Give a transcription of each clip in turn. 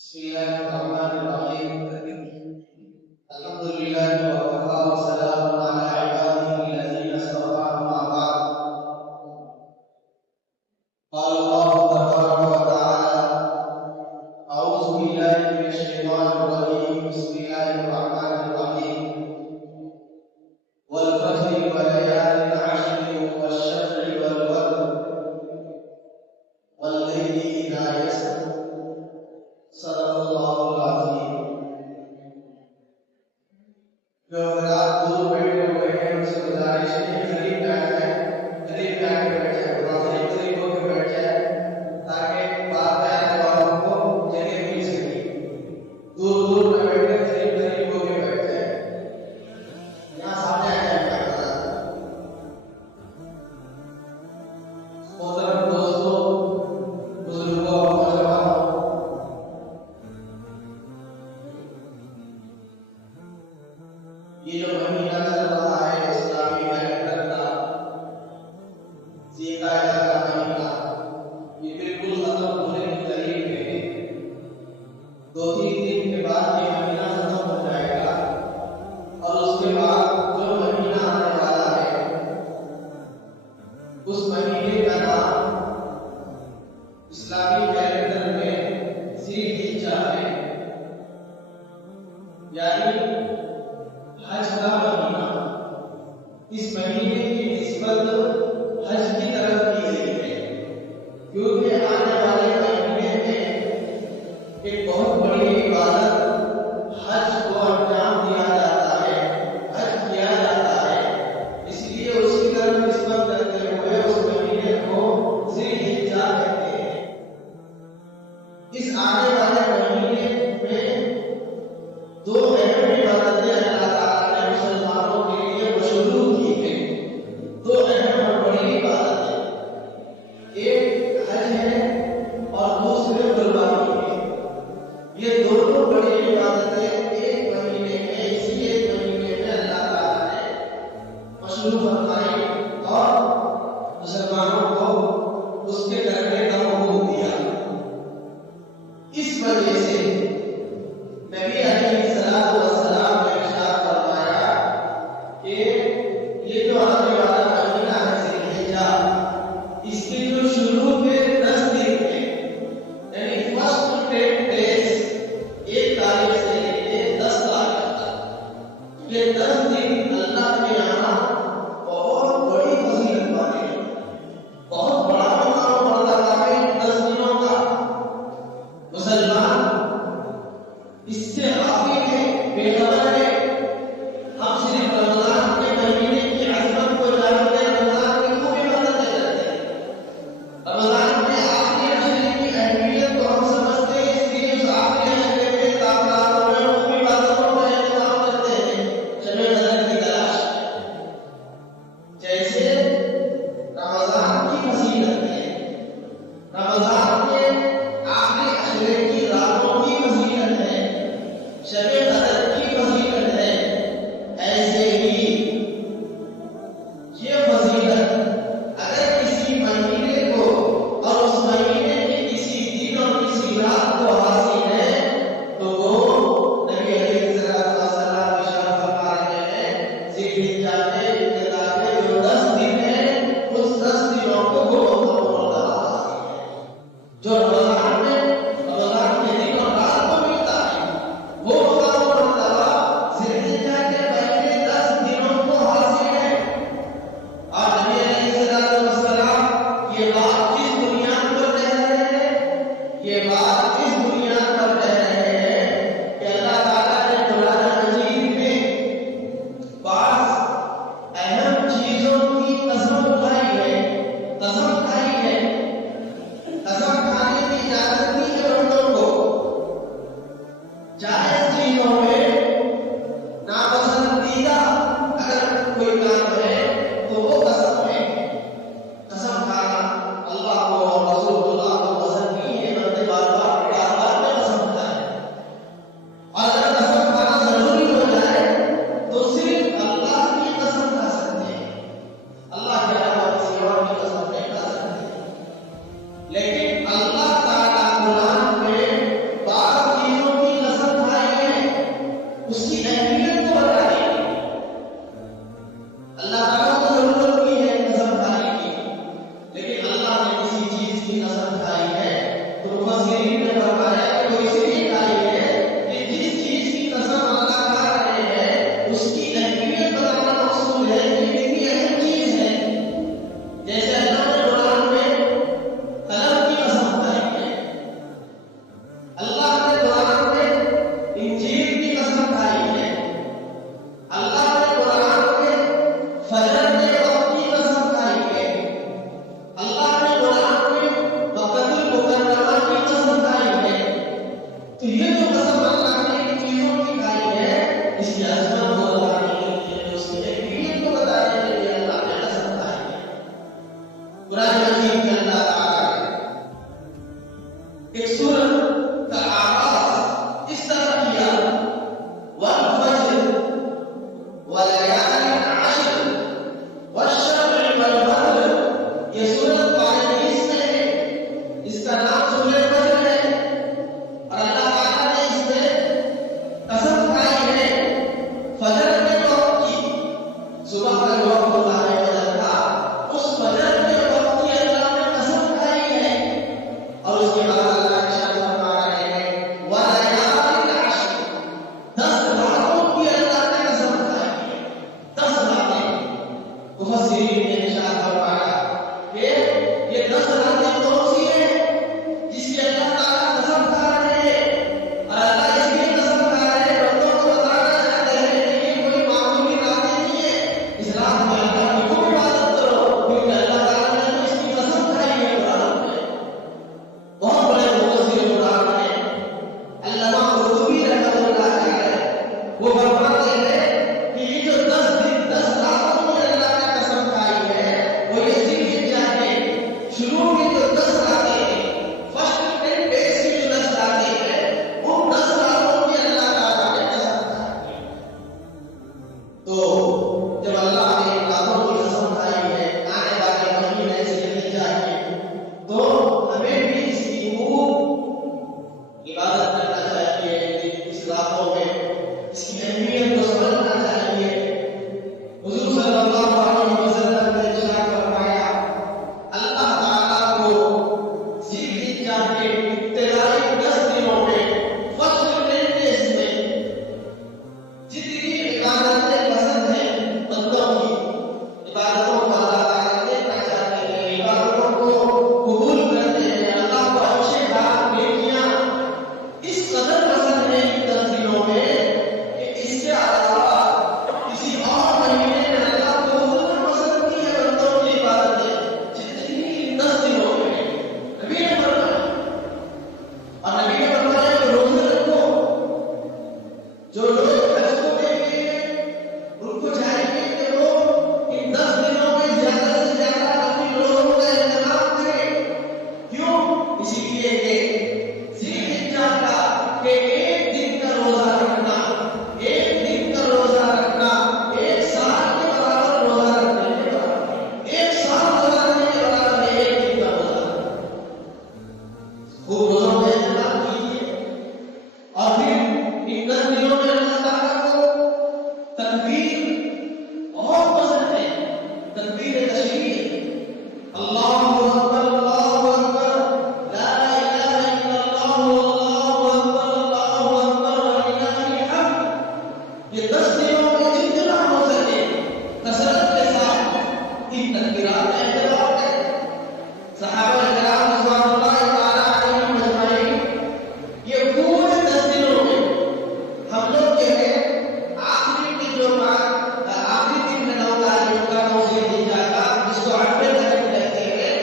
بسم الله الرحمن الرحيم. الحمد لله وكفى وسلام على عباده الذين اصطفى أما بعد. قال الله تبارك وتعالى: أعوذ بالله من الشيطان الرجيم. بسم الله الرحمن الرحيم. والفجر وليال عشر والشفع والوتر والليل إذا يسر. صدق اللہ العظیم. جو حضرات دور بیٹھے ہوئے ہیں ان سے گزارش ہے کہ قریب بیٹھ کے بیٹھ جائے، قریب ہو کے بیٹھ جائے تاکہ بات بیان والوں کو جگہ مل سکے. دور نہ بیٹھے، قریب ہو کے بیٹھ جائے. یہاں سامنے آ جائے محترم دوستوں، بزرگوں اور نوجوانوں، یہ جو مہینہ چل رہا ہے اسلامی کیلنڈر کا، ذی القعدہ کا مہینہ، یہ بالکل ختم ہونے کے قریب ہے. 2-3 دن کے بعد یہ مہینہ ختم ہو جائے گا اور اس کے بعد جو مہینہ آنے والا ہے اس مہینے کا نام اسلامی کیلنڈر میں ذی الحجہ ہے، یعنی حج کا مہینہ. اس مہینے کی نسبت حج کی طرف کی گئی ہے کیونکہ آنے والے مہینے میں ایک بہت بڑی عبادت حج کو انجام دیا جاتا ہے، حج کیا جاتا ہے. اس لیے اس کی طرف نسبت کرتے ہوئے اس مہینے کو ذی الحجہ کہتے ہیں. اس آنے والے مہینے میں دو اہم عبادتیں اللہ تعالیٰ نے مسلمانوں کے لیے مشروع کی ہیں. دو اہم اور بڑی عبادتیں، ایک حج ہے اور دوسرے قربانی ہے. یہ دونوں بڑی عبادتیں ایک مہینے میں، اسی ایک مہینے میں اللہ تعالیٰ نے مشروع فرمائی اور مسلمانوں کو اس کے کرنے کا حکم دیا. اس وجہ سے نبی علیہ الصلوۃ والسلام نے ارشاد فرمایا کہ یہ جو آنے والا مہینہ ہے ذی الحجہ، اس کے جو شروع کے 10 دن ہیں، یعنی فرسٹ 10 days، 1 تاریخ سے لے کے 10 تاریخ تک، یہ 10 دن اللہ کے یہاں بہت بڑی فضیلت والے ہیں، بہت بڑا مقام اور مرتبہ ہے ان 10 دنوں کا. مسلمان اس سے غافل ہے، بے خبر ہے. ہم صرف رمضان کے مہینے کی عظمت کو جانتے ہیں، رمضان کی خوبی بتاتے رہتے ہیں. رمضان کے آخری عشرے کی اہمیت کو ہم سمجھتے ہیں، اس لیے اس آخری عشرے میں تعاملات میں خوبی باتوں کا اہتمام کرتے ہیں شب قدر کی تلاش میں. جیسے رمضان کی فضیلت ہے، رمضان کے آخری عشرے کی راتوں کی فضیلت ہے، شب قدر کی فضیلت ہے، ایسے ہی یہ فضیلت اگر کسی مہینے کو اور اس مہینے کے کسی دن اور کسی رات کو حاصل ہے تو وہ نبی علیہ الصلوۃ والسلام ارشاد فرما رہے ہیں ذی الحجہ کے ابتدا کے جو 10 دن ہیں اس 10 دنوں کو وہ مرتبہ حاصل ہے. جو رمضان میں رمضان کے دن اور رات کو ملتا ہے وہ مقام اور مرتبہ ذی الحجہ کے پہلے 10 دنوں کو حاصل ہے. اور نبی علیہ الصلوۃ والسلام یہ بات کس بنیاد پر کہہ رہے ہیں؟ یہ بات اس بنیاد پر کہہ رہے ہیں کہ اللہ تعالیٰ نے قرآن مجید میں بعض اہم چیزوں کی قسم اٹھائی ہے، قسم کھائی ہے، قسم کھانے کی اجازت دی ہے بندوں کو. جائز چیزوں میں ناپسندیدہ اگر کوئی کام ہے تو وہ قسم ہے. قسم کھانا اللہ کو اور رسول اللہ کو پسند نہیں ہے، بندے بار بار مفسرین نے فرمایا کہ وہ اسی لیے کھائی ہے کہ جس چیز کی قسم اللہ کھا رہے ہیں اس کی اہمیت بتانا مقصود ہے کہ کتنی اہم چیز ہے. جیسے اللہ نے قرآن میں قلم کی قسم کھائی ہے، اللہ نے قرآن میں انجیل کی قسم کھائی ہے، اللہ نے قرآن میں فجر کے وقت کی قسم کھائی ہے، اللہ نے قرآن میں وقت المکرمہ کی قسم کھائی ہے. تو یہ جو قسم اللہ نے ان چیزوں کی کھائی ہے اس کی عظمت کو بتانے کے لیے، اس کی اہمیت کو بتانے کے لیے اللہ نے قسم کھائی ہے. قرآن مجید میں اللہ تعالیٰ نے ایک سورت کا آغاز اس طرح کیا، والفجر وليال عشر والشفع والوتر. یہ سورت قرآن میں ہے، اس کا نام سورہ فجر ہے، اور اللہ تعالیٰ نے اس میں قسم کھائی ہے فجر کے وقت کی. صبح کا وقت ہوتا ہے فجر کا، اس فجر کے وقت کی اللہ نے قسم کھائی ہے. اور اس کے بعد اللہ ارشاد فرما رہے ہیں ولیال عشر، 10 راتوں کی اللہ نے قسم کھائی ہے. 10 راتیں. مفسرین نے ارشاد فرمایا کہ یہ 10 راتیں کون سی ہیں جس کی اللہ تعالیٰ قسم کھا رہے ہیں. اور اللہ اس کی قسم کھا رہے ہیں، بندوں کو بتانا چاہتے ہیں کہ یہ کوئی معمولی راتیں نہیں ہے. اس رات میں اللہ کی خوب عبادت کرو، کیونکہ اللہ تعالیٰ نے اس کی قسم کھائی ہے قرآن میں. بہت بڑے مفسر قرآن ہیں، علامہ قرطبی رحمۃ اللہ علیہ، وہ فرماتے ہیں کہ یہ جو 10 دن 10 راتوں میں اللہ نے قسم کھائی ہے وہ یہ ذکر کے شروع کی جو 10 راتیں ہیں، فرسٹ 10 days کی جو 10 راتیں ہیں، ان 10 راتوں کی اللہ تعالیٰ نے قسم کھائی ہے. تو جب اللہ نے ان راتوں کی قسم کھائی ہے آنے والے مہینے سے مل جائے تو ہمیں بھی اس کی خوب عبادت کرنا چاہیے. اس راتوں میں اس کی اہمیت کو سمجھنا چاہیے. حضور صلی اللہ علیہ وسلم نے ارشاد فرمایا اللہ تعالیٰ کو ذی الحجہ کے ابتدائی 10 دنوں میں فرسٹ 10 days میں جتنی عبادتیں پسند ہیں بندوں کی عبادتوں کو اللہ تعالیٰ دیکھنا چاہتے ہیں، عبادتوں کو قبول کرتے ہیں، اللہ کو اچھے کام نیکیاں اس قدر پسند ہے ان 10 دنوں میں کہ اس کے علاوہ کسی اور مہینے میں اللہ کو اتنا پسند نہیں ہے بندوں کی عبادتیں جتنی ان 10 دنوں میں. نبی نے فرمایا، اور نبی نے فرمایا کہ روزے رکھو، جو لوگ حج کو گئے ہیں ان کو چاہیے کہ وہ ان 10 دنوں میں زیادہ سے زیادہ اپنی روزوں کا اہتمام کریں. کیوں؟ اسی لیے کہ ذی الحجہ کا کہ ایک دن کا روزہ رکھنا، ایک دن کا روزہ رکھنا 1 سال کے برابر روزہ رکھنے کے برابر ہے. 1 سال روزہ رکھنے کے برابر ہے ایک دن کا روزہ. خوب روزوں کا اہتمام کیجیے. اور پھر ان 10 دنوں میں اللہ تعالیٰ کو تکبیر بہت پسند ہے. تکبیر تشریف، اللہ اکبر اللہ اکبر، لا الہ الا اللہ واللہ اکبر اللہ اکبر وللہ الحمد. یہ 10 دنوں میں جتنا ہو سکے کثرت کے ساتھ ان تکبیرات کا اہتمام کریں. صحابہ کرام رضوان اللہ تعالیٰ علیہم اجمعین یہ پورے 10 دنوں میں ہم لوگ جو ہے آخری دن جو آخری دن میں 9 تاریخ کا 9 ذی الحجہ کا جس کو 8 تاریخ کہتے ہیں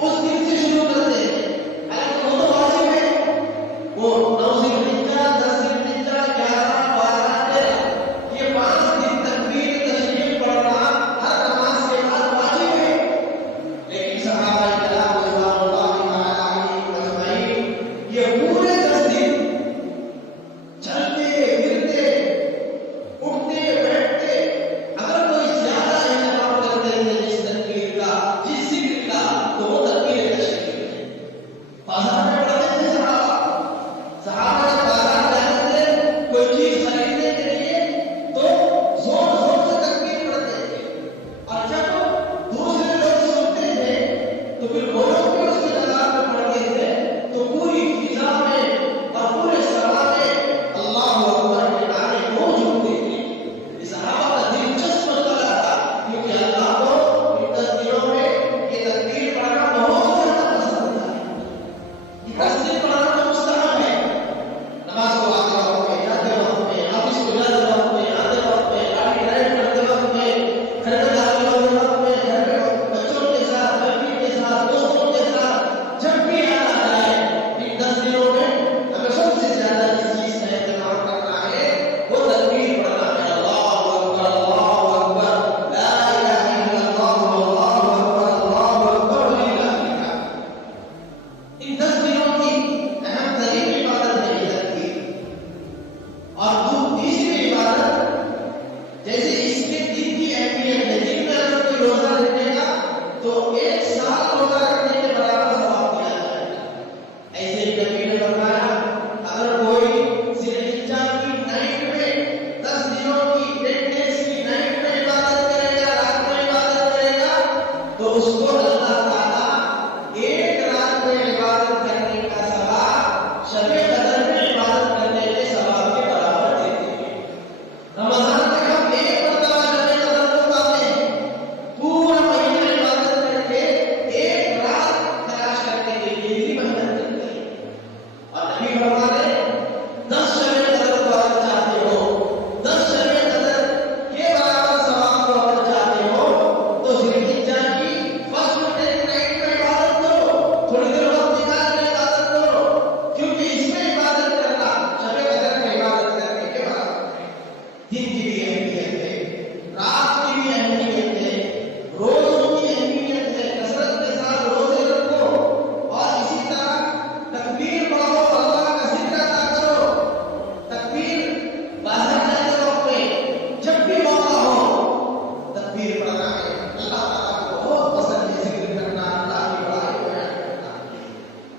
اس دن سے شروع کرتے ہیں. حالانکہ وہ تو واجب ہے، وہ 9 ذی الحجہ 10 ذی الحجہ 11 12 13 یہ 5 دن تکبیر تشریف پڑھنا ہر نماز کے بعد واجب ہے. لیکن صحابہ کرام رضوان اللہ تعالیٰ علیہم اجمعین یہ پورے 10 دن چلتے پھرتے اٹھتے بیٹھتے اگر کوئی زیادہ اہتمام کرتے ہیں جس تکبیر کا جس ذکر کا تو وہ تکبیر تشریف ہے. بازار میں پڑھتے تھے صحابہ جب بازار جاتے تھے کوئی چیز خریدنے کے لیے تو زور زور سے تکبیر پڑھتے تھے، اور جب دوسرے لوگ سنتے تھے تو پھر وہ لوگ بھی اس کی قطار میں پڑھتے تھے تو پوری فضا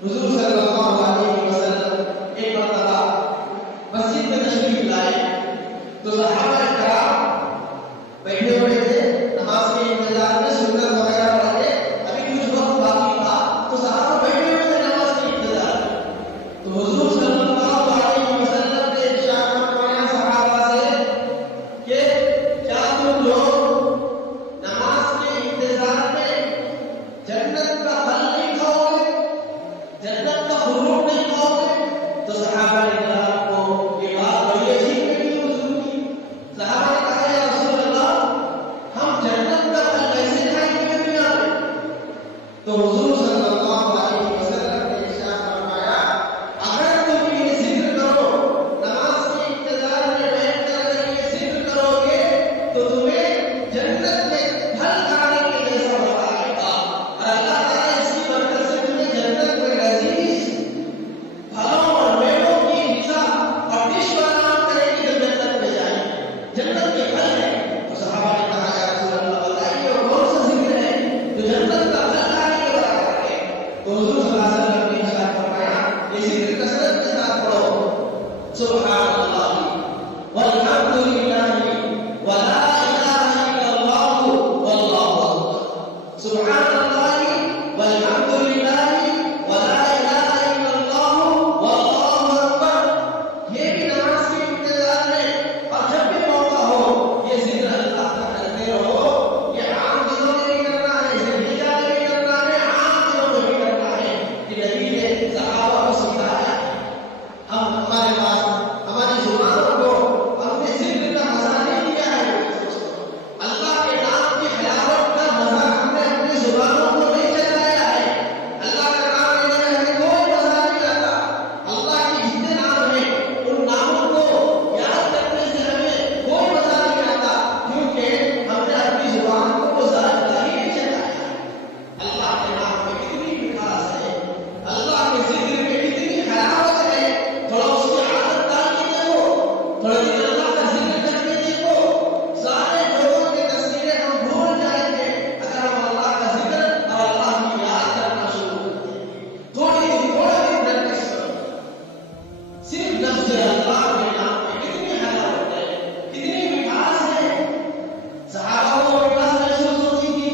حضور صلی اللہ علیہ وسلم ایک مرتبہ مسجد میں تشریف لائے تو صحابہ کرام بیٹھے ہوئے تھے نماز کے انتظار میں، سنت وغیرہ پڑھ کے ابھی کچھ وقت باقی تھا تو صحابہ بیٹھے ہوئے تھے نماز کے انتظار میں۔ تو حضور صلی اللہ علیہ وسلم نے ارشاد فرمایا صحابہ سے کہ کیا تم لوگ نماز کے انتظار میں جنت کا پھل نہیں کھاؤ گے، جنت کا فروٹ نہیں کھاؤ گے؟ تو صحابہ نے کہا کو یہ بات بڑی عجیب لگی حضور کی۔ صحابہ نے کہا یا رسول اللہ ہم جنت کا پھل کیسے کھائیں گے دنیا میں؟ تو حضور صلی اللہ علیہ وسلم نے ارشاد فرمایا اگر تم یہ ذکر کرو، نماز کے انتظار میں بیٹھ کر اگر یہ ذکر کرو گے تو تمہیں جنت میں پھل کھانے کے جیسا موقع آئے گا، اور اللہ تعالیٰ اس کی برکت سے تمہیں جنت میں لذیذ پھلوں اور میووں کی غذا اور ڈش فراہم کرے گی جو جنت میں جائیں گے، جنت کے پھل ہیں۔ تو صحابہ نے کہا یا رسول اللہ بتائیے اور کون سا ذکر ہے جو جنت کا پھل کھانے کے برابر ہے؟ تو حضور صلی اللہ علیہ وسلم نے ارشاد فرمایا یہ ذکر کثرت کے ساتھ پڑھو، سبحان اللہ والحمد للہ ولا الہ الا اللہ واللہ اکبر، سبحان اللہ والحمد للہ ولا الہ الا اللہ واللہ اکبر۔ یہ بھی نماز کے انتظار میں اور جب بھی موقع ہو یہ ذکر اللہ کا کرتے رہو۔ یہ عام دنوں میں نہیں کرنا ہے، ذکر میں نہیں کرنا ہے، عام دنوں میں بھی کرنا ہے کہ نبی نے صحابہ کو سکھایا ہے۔ ہم ہمارے پاس ہماری زبانوں کو ہم نے ذکر کا مزہ نہیں لیا ہے، اللہ کے نام کی حلاوت کا مزہ ہم نے اپنی زبانوں کو نہیں چلایا ہے۔ اللہ کا نام لینے میں ہمیں کوئی مزہ نہیں آتا، اللہ کے جتنے نام ہیں ان ناموں کو یاد کرنے سے ہمیں کوئی مزہ نہیں آتا، کیونکہ ہم نے اپنی زبان کو ذرا ہی نہیں چلایا۔ اللہ کے نام میں کتنی مٹھاس ہے، اللہ کے ذکر میں کتنی حلاوت ہے، تھوڑا اس کی عادت ڈال کے دیکھو، تھوڑے دن اللہ کا ذکر کر کے دیکھو، سارے لوگوں کی تصویریں ہم بھول جائیں گے اگر ہم اللہ کا ذکر اور اللہ کی یاد کرنا شروع کر دیں گے۔ تھوڑے دن پریکٹس کرو، صرف لفظ اللہ کے نام میں کتنی حلاوت ہے، کتنی مٹھاس ہے۔ صحابہ کو مٹھاس محسوس ہوتی تھی،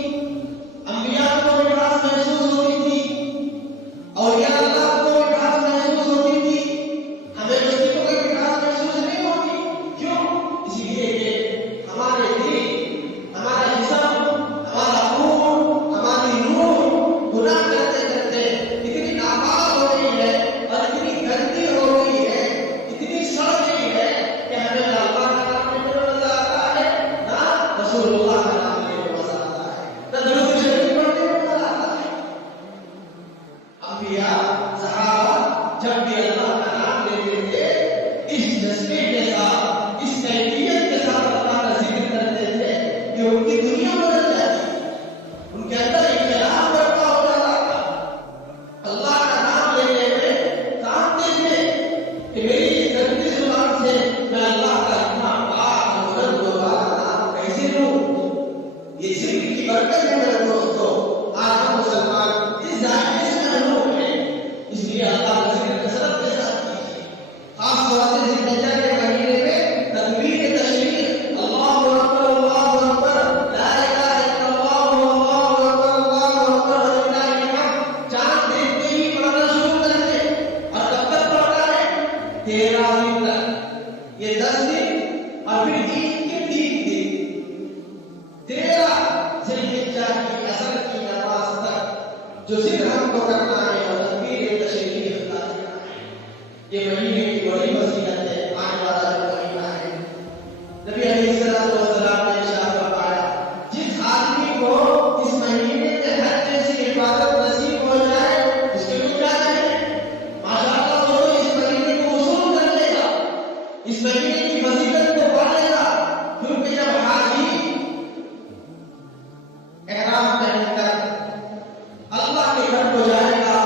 انبیاء کو مٹھاس محسوس ہوتی تھی، اولیاء اللہ کو مٹھاس محسوس ہوتی تھی، ہمیں کسی کو کوئی مٹھاس محسوس نہیں ہوتی۔ کیوں؟ اسی لیے کہ ہمارے دل، ہمارا جسم، ہمارا خون، ہماری روح گناہ کرتے کرتے اتنی ناپاک ہو گئی ہے اور اتنی گندی ہو گئی ہے، اتنی سڑ گئی ہے کہ ہمیں نہ اللہ کا نام لینے میں مزہ آتا ہے، نہ رسول اللہ کا نام لینے میں مزہ آتا ہے، نہ درود شریف پڑھنے میں مزہ آتا ہے۔ انبیاء صحابہ جب بھی اللہ کا نام لیتے تھے اس جذبے کے ساتھ، اس کیفیت کے ساتھ اللہ کا ذکر کرتے تھے کہ ان کی دنیا بدل جاتی، ان کے اندر انقلاب برپا ہو جاتا تھا۔ اللہ کا نام لینے میں کانپتے تھے کہ میری گندی زبان سے میں اللہ کا اتنا پاک بلند و بالا نام کیسے لوں؟ یہ ذکر کی برکت ہے میرے دوستو۔ آج ہم مسلمان اس ذائقے سے محروم ہیں، اس لیے اللہ کا ذکر کثرت کے ساتھ کیجیے۔ خاص طور سے ذی الحجہ کے مہینے میں تکبیر تشریق، اللہ اکبر لا الہ الا اللہ واللہ اکبر وللہ الحمد، چاند دیکھتے ہی پڑھنا شروع کر دیں۔ اور کب تک پڑھنا ہے؟ 13 دن تک، یہ 10 دن اور پھر عید کے 3 دن، 13 ذی الحجہ کی اصل کی نماز تک جو ذکر ہم کو کرنا ہے اور تکبیر تشریق ادا کرنا ہے۔ یہ مہینے کی بڑی فضیلت ہے، آنے والا جو مہینہ ہے۔ نبی علیہ الصلوۃ والسلام نے ارشاد فرمایا جس آدمی کو اس مہینے میں حج جیسی عبادت نصیب ہو جائے اس کے کچھ کیا چاہیے؟ ماشاءاللہ وہ اس مہینے کو وصول کر لے گا، اس مہینے کی فضیلت کو پڑھ لے گا، کیونکہ جب حاجی احرام پہن کر اللہ کے گھر کو جائے گا،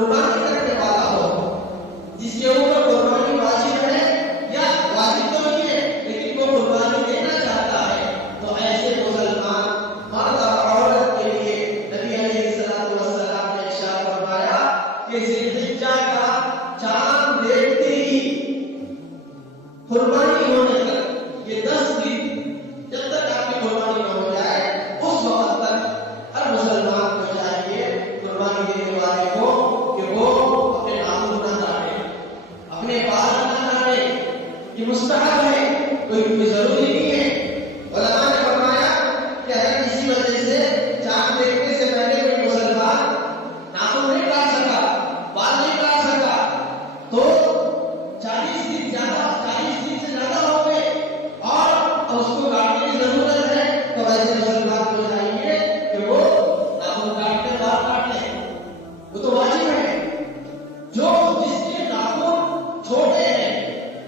قربانی کرنے والا ہو، جس کے اوپر قربانی واجب ہے یا واجب تو نہیں ہے لیکن وہ قربانی دینا چاہتا ہے، تو ایسے مسلمان مرد اور عورت کے لیے نبی علیہ الصلوۃ والسلام نے ارشاد فرمایا کہ ذی الحجہ کا چاند دیکھتے ہی قربانی ہونے تک یہ 10 دن جب تک آپ کی قربانی نہ ہو جائے اس وقت تک ہر مسلمان کو چاہیے قربانی دینے والے کو کہ وہ اپنے ناخن نہ کاٹے، اپنے بال نہ کاٹے، یہ مستحب ہے، کوئی ضروری نہیں ہے۔ علماء نے فرمایا کہ اگر کسی وجہ سے چاند دیکھنے سے پہلے کوئی مسلمان ناخن نہیں کاٹ سکا، بال نہیں کاٹ سکا، تو 40 دن سے زیادہ ہو گئے اور اس کو کاٹنے کی ضرورت ہے، تو ایسے مسلمان کو چاہیے کہ وہ ناخن کاٹ کر بال کاٹ لیں، وہ تو واجب ہے۔ جو جس کے ناخن چھوٹے ہیں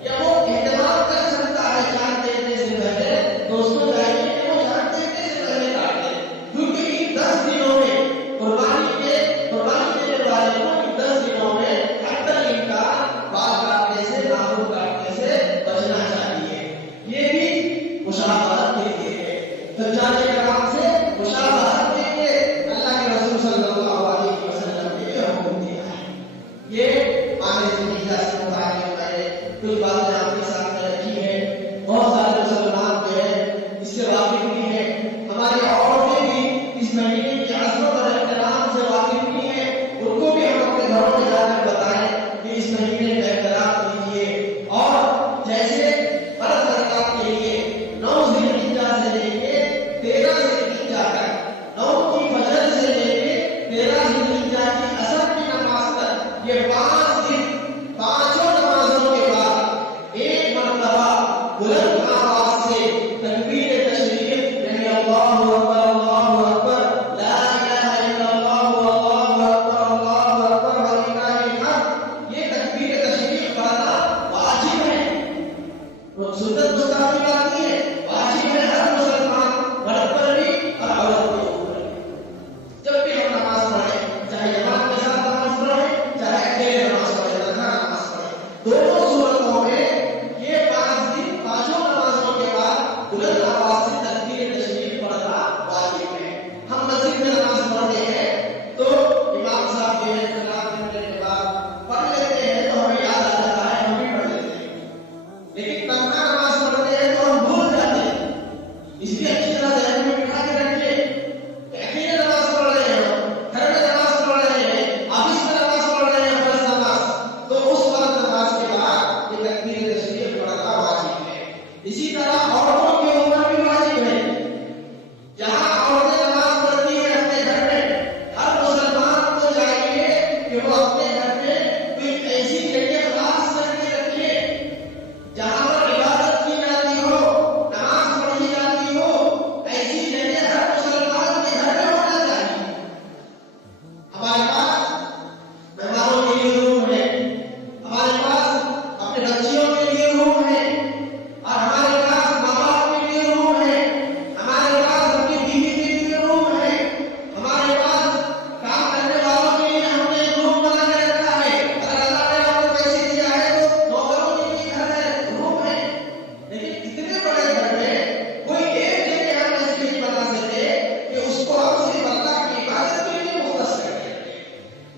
یا وہ اہتمام کر سکتا ہے چاند دیکھنے سے پہلے، تو اس کو چاہیے کہ وہ چاند دیکھنے سے پہلے کاٹ لیں، کیونکہ ان 10 دنوں میں قربانی دینے والے کو ان 10 دنوں میں حتی الامکان بال کاٹنے سے، ناخن کاٹنے سے بچنا چاہیے۔ یہ بھی مشابہت کے لیے ہے، حجاج کرام سے مشابہت کے لیے اللہ کے رسول صلی اللہ علیہ وسلم نے یہ حکم دیا ہے۔ یہ مانے ذوالحجہ سے متعلق ہے، کچھ باتیں آپ کے سامنے رکھی ہیں، بہت سارے مسلمان جو ہے اس سے واقف نہیں ہے، ہماری عورتیں بھی اس مہینے کی عظمت اور احترام سے واقف نہیں ہے، ان کو بھی ہم اپنے گھروں میں جا کر بتائیں کہ اس مہینے کا احترام کیجیے، اور جیسے فرض زکات کے لیے 9 ذی الحجہ سے لے کے 13 ذی الحجہ تک، 9 کی فجر سے لے کے 13 ذی الحجہ کی عصر کی نماز تک، یہ 5 دن پانچوں نمازوں کے بعد ایک مرتبہ بلند آواز سے تکبیر تشریف یعنی اللہ اکبر اللہ اکبر لا الہ الا اللہ اللہ اکبر اللہ اکبر وللہ الحمد، یہ تکبیر تشریف پڑھنا واجب ہے، سنت مستحب کی بات نہیں ہے، واجب ہے ہر مسلمان مرد پر بھی اور عورت کے اوپر بھی۔ جب بھی ہم نماز پڑھیں، چاہے جماعت کے ساتھ نماز پڑھیں چاہے اکیلے نماز پڑھیں، تنہا نماز پڑھیں، دونوں صورتوں میں یہ 5 دن پانچوں نمازوں کے بعد بلند آواز سے تکبیر تشریف پڑھنا واجب ہے۔ ہم مسجد میں نماز پڑھتے ہیں تو امام صاحب جو ہے سلام پھیرنے کے بعد پڑھ لیتے ہیں تو ہمیں یاد آ جاتا ہے، ہم بھی پڑھ لیتے ہیں، لیکن تنہا نماز پڑھتے ہیں تو ہم بھول جاتے ہیں، اس لیے اچھی طرح ذہن میں بٹھا کے رکھیے کہ اکیلے نماز پڑھ رہے ہیں، گھر میں نماز پڑھ رہے ہیں، آفس میں نماز پڑھ رہے ہیں، فرض نماز، تو اس فرض نماز کے بعد یہ تکبیر تشریف پڑھنا واجب ہے۔ اسی طرح عورتوں کے اوپر بھی واجب ہے، جہاں عورتیں نماز پڑھتی ہیں اپنے گھر میں، ہر مسلمان کو چاہیے کہ وہ اپنے گھر میں کوئی ایسی جگہ خاص کر کے رکھے جہاں پر عبادت کی جاتی ہو، نماز پڑھی جاتی ہو، ایسی جگہ ہر مسلمان کے گھر میں ہونا چاہیے۔ ہمارے پاس مہمانوں کے لیے روم ہے، ہمارے پاس اپنے بچیوں کے لیے روم ہے، اور ہمارے پاس ماں باپ کے لیے روم ہے، ہمارے پاس اپنی بیوی کے لیے روم ہے، ہمارے پاس کام کرنے والوں کے لیے ہم نے روم بنا کے رکھا ہے، اگر اللہ نے آپ کو پیسے دیا ہے تو نوکروں کے لیے گھر ہے، روم ہے، لیکن اتنے بڑے گھر میں کوئی ایک جگہ ہم ایسی نہیں بنا سکتے کہ اس کو ہم صرف اللہ کی عبادت کے لیے مختص کر دیں۔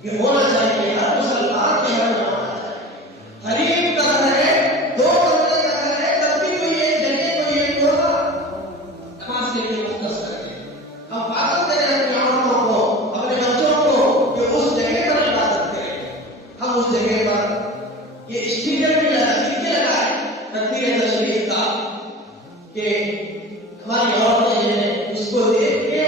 یہ ہونا چاہیے ہر مسلمان کے گھر میں ہونا چاہیے۔ غریب کا گھر ہے، 2 کمرے کا گھر ہے، تب بھی کوئی ایک جگہ کوئی ایک کونا نماز کے لیے مختص کر دیں۔ ہم عادت کریں اپنی عورتوں کو، اپنے بچوں کو کہ اس جگہ پر عبادت کریں، ہم اس جگہ پر یہ اسٹیکر بھی لگائیں تکبیر تشریف کا کہ ہماری عورتیں جو ہیں اس کو دیکھ کے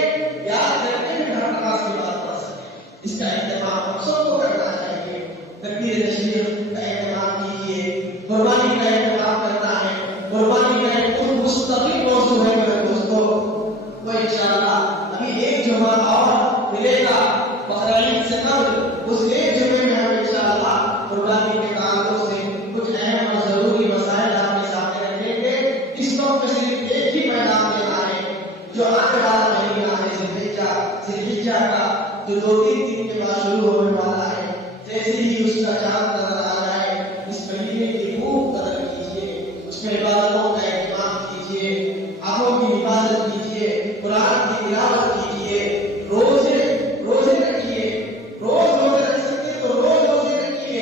یاد کرتے ہیں گھر نماز کی بات پڑھ سکیں۔ اس کا اہتمام ہم سب کو کرنا چاہیے، تکبیر تشریف کا اہتمام کیجیے، قربانی کا اہتمام کرنا ہے، قربانی کا ایک مستقل موضوع ہے میرے دوستوں، وہ انشاءاللہ ابھی ایک جمعہ اور ملے گا بقرعید سے قبل، اس ایک جمعے میں ہم انشاءاللہ قربانی کے تعلق سے کچھ اہم اور ضروری مسائل آپ کے سامنے رکھیں گے۔ اس وقت میں صرف ایک ہی پیغام دینا ہے، جو آنے والا مہینہ ہے ذی الحجہ کا، جو 2-3 دن کے بعد شروع ہونے والا ہے، جیسے ہی اس کا چاند نظر آ جائے اس مہینے کی خوب قدر کیجیے، اس میں عبادتوں کا اہتمام کیجیے، آنکھوں کی حفاظت کیجیے، قرآن کی تلاوت کیجیے، روزے رکھیے، روز روزے رکھ سکتے تو روز روزے رکھیے،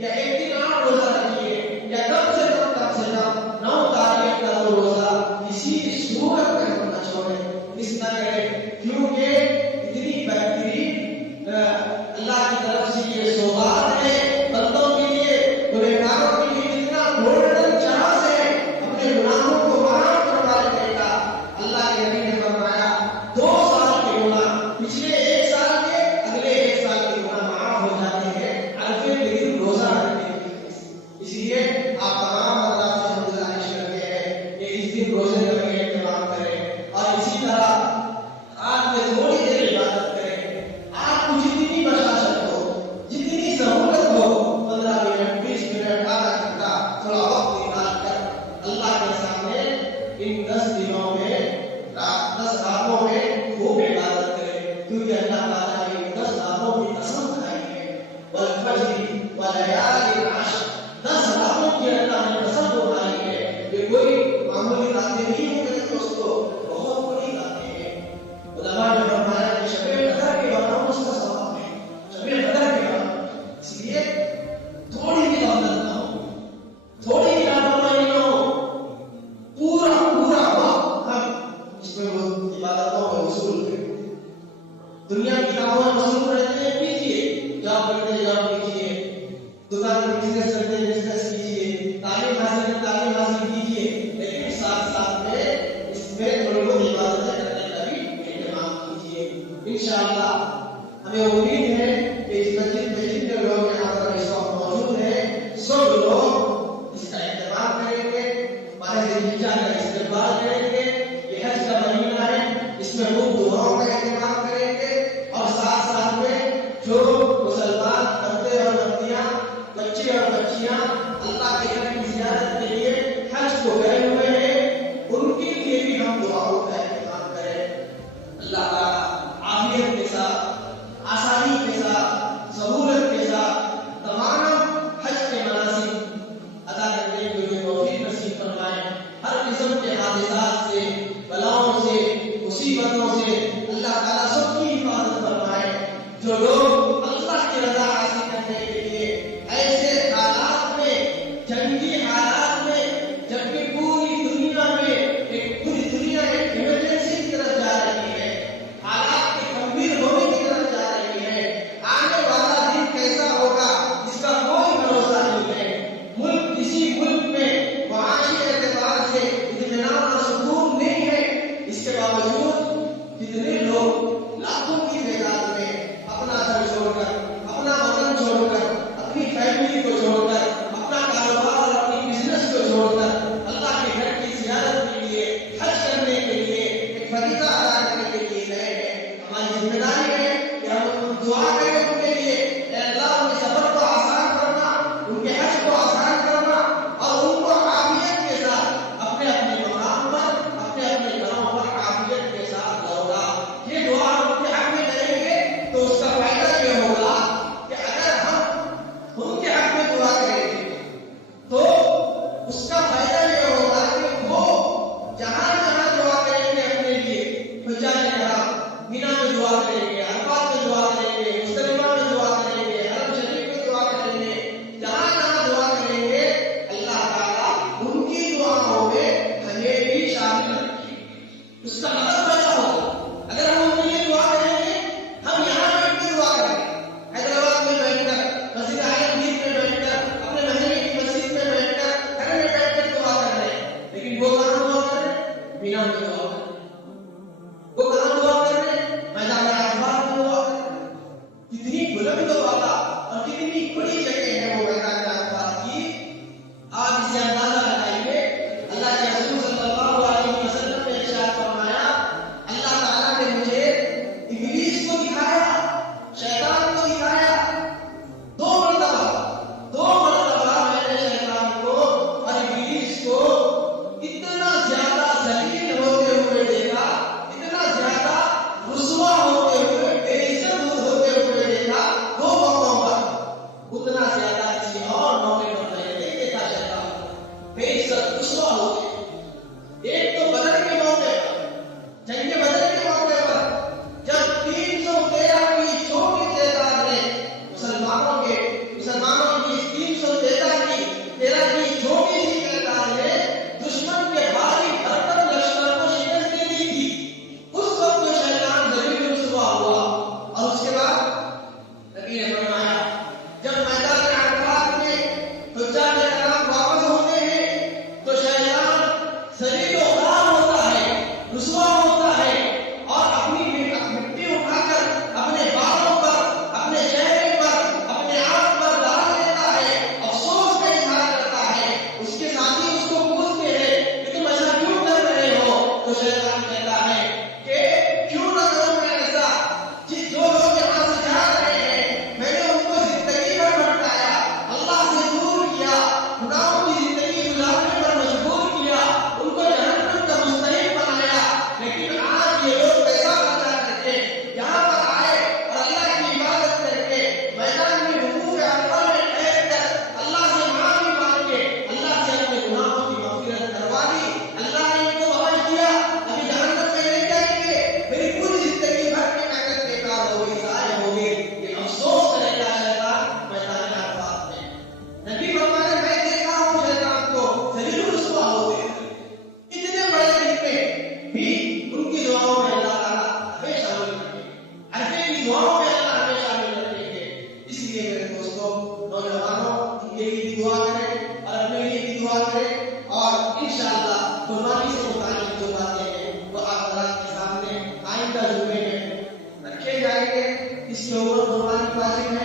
یا ایک دن اور روزہ رکھیے، یا کم سے کم 9 تاریخ کا تو روزہ کسی صورت میں ہم نہ چھوڑیں، مس نہ کریں، کیونکہ اتنی بہترین اللہ کی طرف سے یہ سوغات ہے بندوں کے لیے، گنہگاروں کے لیے، اتنا گولڈن چانس ہے اپنے گناہوں کو معاف کروا لینے کا۔ اللہ کے نبی نے فرمایا 2 سال کے گناہ پچھلے 1 سال کے اگلے 1 سال کے گناہ معاف ہو جاتے ہیں عرفے کے دن روزہ رکھنے کی وجہ سے۔ اس لیے آپ تمام حضرات سے ہم گزارش کرتے ہیں کہ اس دن روزے کا اہتمام کریں، اور اسی طرح آپ میں تھوڑی دیر عبادت کریں، آپ کو جتنی بشاشت ہو، جتنی سہولت ہو، 15 منٹ 20 منٹ آدھا گھنٹہ تھوڑا وقت نکال کر اللہ کے سامنے ان 10 دنوں میں 10 راتوں میں خوب عبادت کریں، کیونکہ اللہ تعالیٰ نے 10 راتوں کی قسم کھائی ہے، والفجر وليال عشر، 10 راتوں کی اللہ نے قسم اٹھائی ہے، کہ کوئی معمولی راتیں نہیں ہو گئی دوستو، بہت بڑی راتیں ہیں۔ علماء نے فرمایا کہ شب قدر کے بعد اس کا ثواب ہے، شب قدر کے بعد، اس لیے تھوڑی بھی غفلت نہ ہو، تھوڑی بھی لاپرواہی نہ ہو، پورا وقت ہم اس میں عبادتوں میں وصول کریں۔ دنیا کی کاموں میں مصروف رہتے ہیں، کیجیے، جاب کرتے ہیں جاب کیجیے، دکان میں بزنس کرتے ہیں بزنس کیجیے، تعلیم حاصل کیجیے، لیکن ساتھ میں اس میں تھوڑی بہت عبادتیں کرنے کا بھی اہتمام کیجیے۔ انشاءاللہ ہمیں امید ہے کہ اس مسجد میں جتنے لوگ یہاں پر اس وقت موجود ہیں سب لوگ اس کا اہتمام کریں گے، ماہ ذوالحجہ کا استقبال کریں گے، یہ حج کا مہینہ ہے، اس میں خوب دعاؤں کا اہتمام کریں گے، اور ساتھ میں جو مسلمان بندے اور بندیاں، بچے اور بچیاں اللہ کے گھر کی زیارت کے لیے حج کو گئے ہوئے ہیں ان کے لیے بھی ہم دعاؤں کا اہتمام کریں۔ اللہ تعالیٰ عافیت کے ساتھ، آسانی کے ساتھ، سہولت کے ساتھ تمام حج کے مناسک ادا کرنے کے لیے توفیق نصیب فرمائے، ہر قسم کے حادثات سے، بلاؤں سے، مصیبتوں سے اللہ تعالیٰ سب کی حفاظت فرمائے۔ جو لوگ اللہ کی رضا حاصل کرنے کے لیے ایسے حالات میں، جنگی حالات میں، جبکہ پوری دنیا ایک ایمرجنسی کی طرف جا رہی ہے، حالات کے گمبھیر ہونے کی طرف جا رہی ہے، آنے والا دن کیسا ہوگا اس کا کوئی بھروسہ نہیں ہے، کسی ملک میں معاشی اعتبار سے اطمینان اور سکون نہیں ہے، اس کے باوجود کتنے لوگ لاکھوں کی تعداد میں اپنا گھر چھوڑ کر، اپنا وطن چھوڑ کر، اپنی فیملی کو چھوڑ کر، اپنا کاروبار اور اپنی بزنس کو چھوڑ کر اللہ کے گھر کی زیارت کے لیے، حج کرنے کے لیے، ایک فریضہ ادا کرنے کے لیے گئے ہیں۔ ہماری ذمہ داری ہے کہ ہم دعا کریں ان کے لیے، اے اللہ ان کے سفر کو آسان کرنا، ان کے حج کو آسان کرنا، اور ان کو عافیت کے ساتھ اپنے مقام پر، اپنے گھروں پر عافیت کے ساتھ لوٹا۔ یہ دعا ہم ان کے حق میں کریں گے تو اس کا فائدہ یہ ہوگا کہ اگر ہم ان کے حق میں دعا کریں گے تو اس کا فائدہ یہ ہوگا کہ وہ جہاں دعا کریں گے اپنے لیے، حجاج کرام مینا میں دعا کریں گے، عرفات میں دعا کریں گے، مزدلفہ میں دعا کریں گے، حرم شریف میں دعا کریں گے، جہاں دعا کریں گے اللہ تعالیٰ ان کی دعاؤں میں ہمیں بھی شامل رکھیں گے۔ اس کا مطلب ایسا ہوگا اگر ہم ان کے لیے دعا کریں گے، ہم یہاں بیٹھ کے دعا کریں گے، حیدرآباد میں بیٹھ کر، مسجد عالمگیر میں بیٹھ کر، اپنے محلے کی مسجد میں بیٹھ کر، گھر میں بیٹھ کر دعا کر رہے ہیں، لیکن وہ کہاں دعا کر رہے ہیں؟ مینا میں دعا کر رہے ہیں۔ وہ کہاں دعا کر رہے ہیں؟ میدان عرفات میں دعا کر رہے ہیں۔ کتنی بلند بالا اور کتنی بڑی جگہ ہے وہ میدان عرفات کی، آپ اسے اندازہ لگائیے۔ اللہ کے رسول صلی اللہ علیہ وسلم نے ارشاد فرمایا، اللہ تعالیٰ نے مجھے ابلیس کو دکھایا، شیطان کو دکھایا، 2 مرتبہ میں نے شیطان کو اور ابلیس کو اتنا زیادہ ذلیل ہوتے ہوئے دیکھا، اتنا زیادہ رسوا ہوتے ہوئے، بے عزت ہوتے ہوئے دیکھا، 2 مسلم ہے